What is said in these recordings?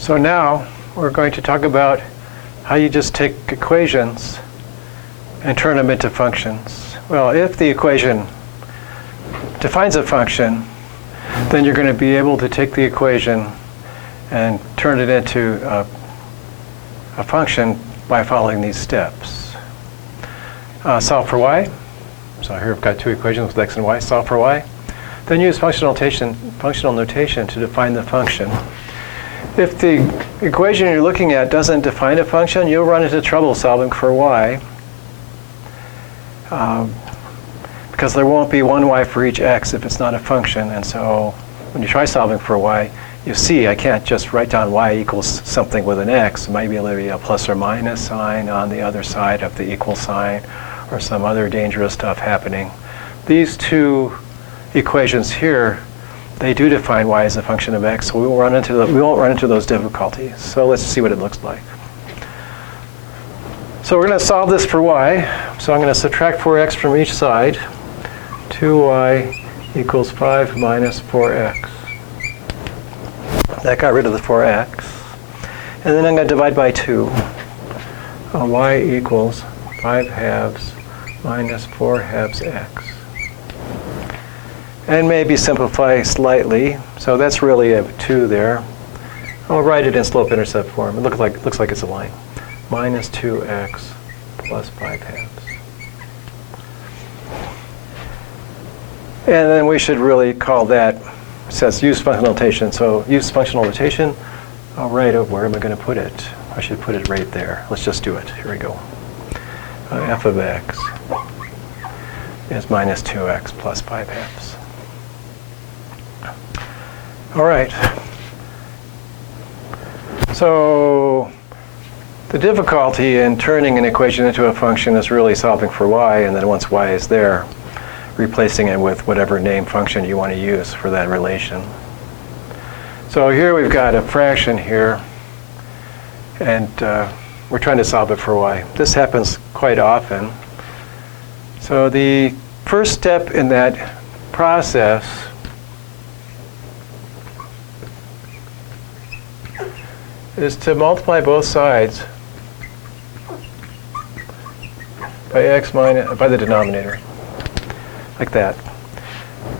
So now we're going to talk about how you just take equations and turn them into functions. Well, if the equation defines a function, then you're going to be able to take the equation and turn it into a function by following these steps. Solve for y. So here I've got two equations with x and y. Solve for y. Then use functional notation to define the function. If the equation you're looking at doesn't define a function, you'll run into trouble solving for y. Because there won't be one y for each x if it's not a function. And so when you try solving for y, you see I can't just write down y equals something with an x. It might be a plus or minus sign on the other side of the equal sign, or some other dangerous stuff happening. These two equations here, they do define y as a function of x, so we won't run into those difficulties. So let's see what it looks like. So we're going to solve this for y. So I'm going to subtract 4x from each side. 2y equals 5 minus 4x. That got rid of the 4x. And then I'm going to divide by 2. Y equals 5 halves minus 4 halves x. And maybe simplify slightly. So that's really a 2 there. I'll write it in slope-intercept form. It looks like it's a line. Minus 2x plus 5 halves. And then we should really call that, it says use functional notation. So use functional notation. All right, where am I going to put it? I should put it right there. Let's just do it. Here we go. F of x is minus 2x plus 5 halves. All right. So the difficulty in turning an equation into a function is really solving for y, and then once y is there, replacing it with whatever name function you want to use for that relation. So here we've got a fraction here, and we're trying to solve it for y. This happens quite often. So the first step in that process is to multiply both sides by by the denominator, like that.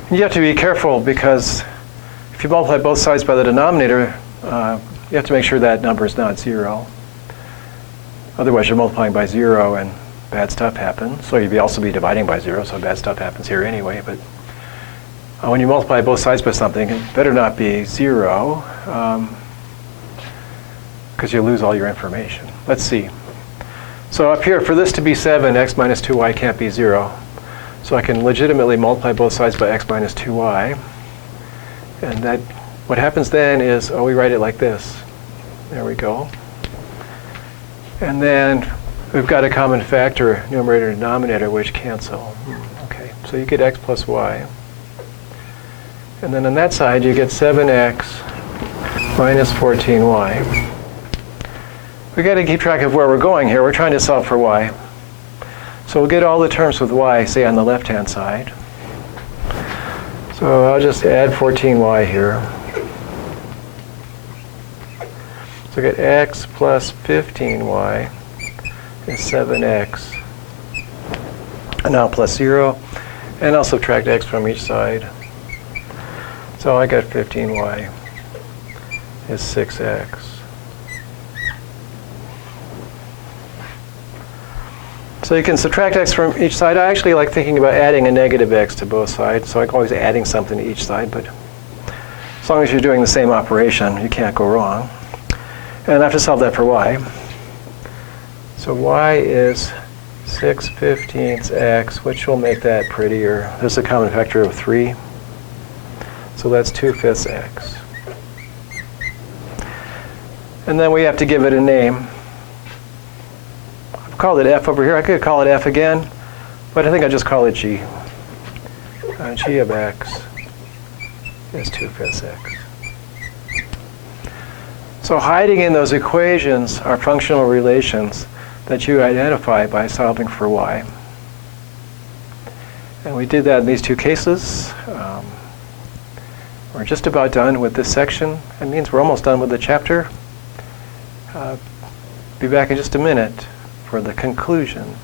And you have to be careful because if you multiply both sides by the denominator, you have to make sure that number is not 0. Otherwise, you're multiplying by 0 and bad stuff happens. So you'd also be dividing by 0, so bad stuff happens here anyway. But when you multiply both sides by something, it better not be 0. Because you lose all your information. Let's see. So up here, for this to be 7, x minus 2y can't be 0. So I can legitimately multiply both sides by x minus 2y. And that, what happens then is, we write it like this. There we go. And then we've got a common factor, numerator and denominator, which cancel. Okay, so you get x plus y. And then on that side, you get 7x minus 14y. We've got to keep track of where we're going here. We're trying to solve for y. So we'll get all the terms with y, say, on the left-hand side. So I'll just add 14y here. So I get x plus 15y is 7x. And now plus 0. And I'll subtract x from each side. So I got 15y is 6x. So you can subtract x from each side. I actually like thinking about adding a negative x to both sides. So I'm always adding something to each side. But as long as you're doing the same operation, you can't go wrong. And I have to solve that for y. So y is 6/15 x, which will make that prettier. There's a common factor of 3. So that's 2/5 x. And then we have to give it a name. Called it f over here. I could call it f again, but I think I'll just call it g. G of x is 2/5 x. So hiding in those equations are functional relations that you identify by solving for y. And we did that in these two cases. We're just about done with this section. That means we're almost done with the chapter. Be back in just a minute for the conclusion.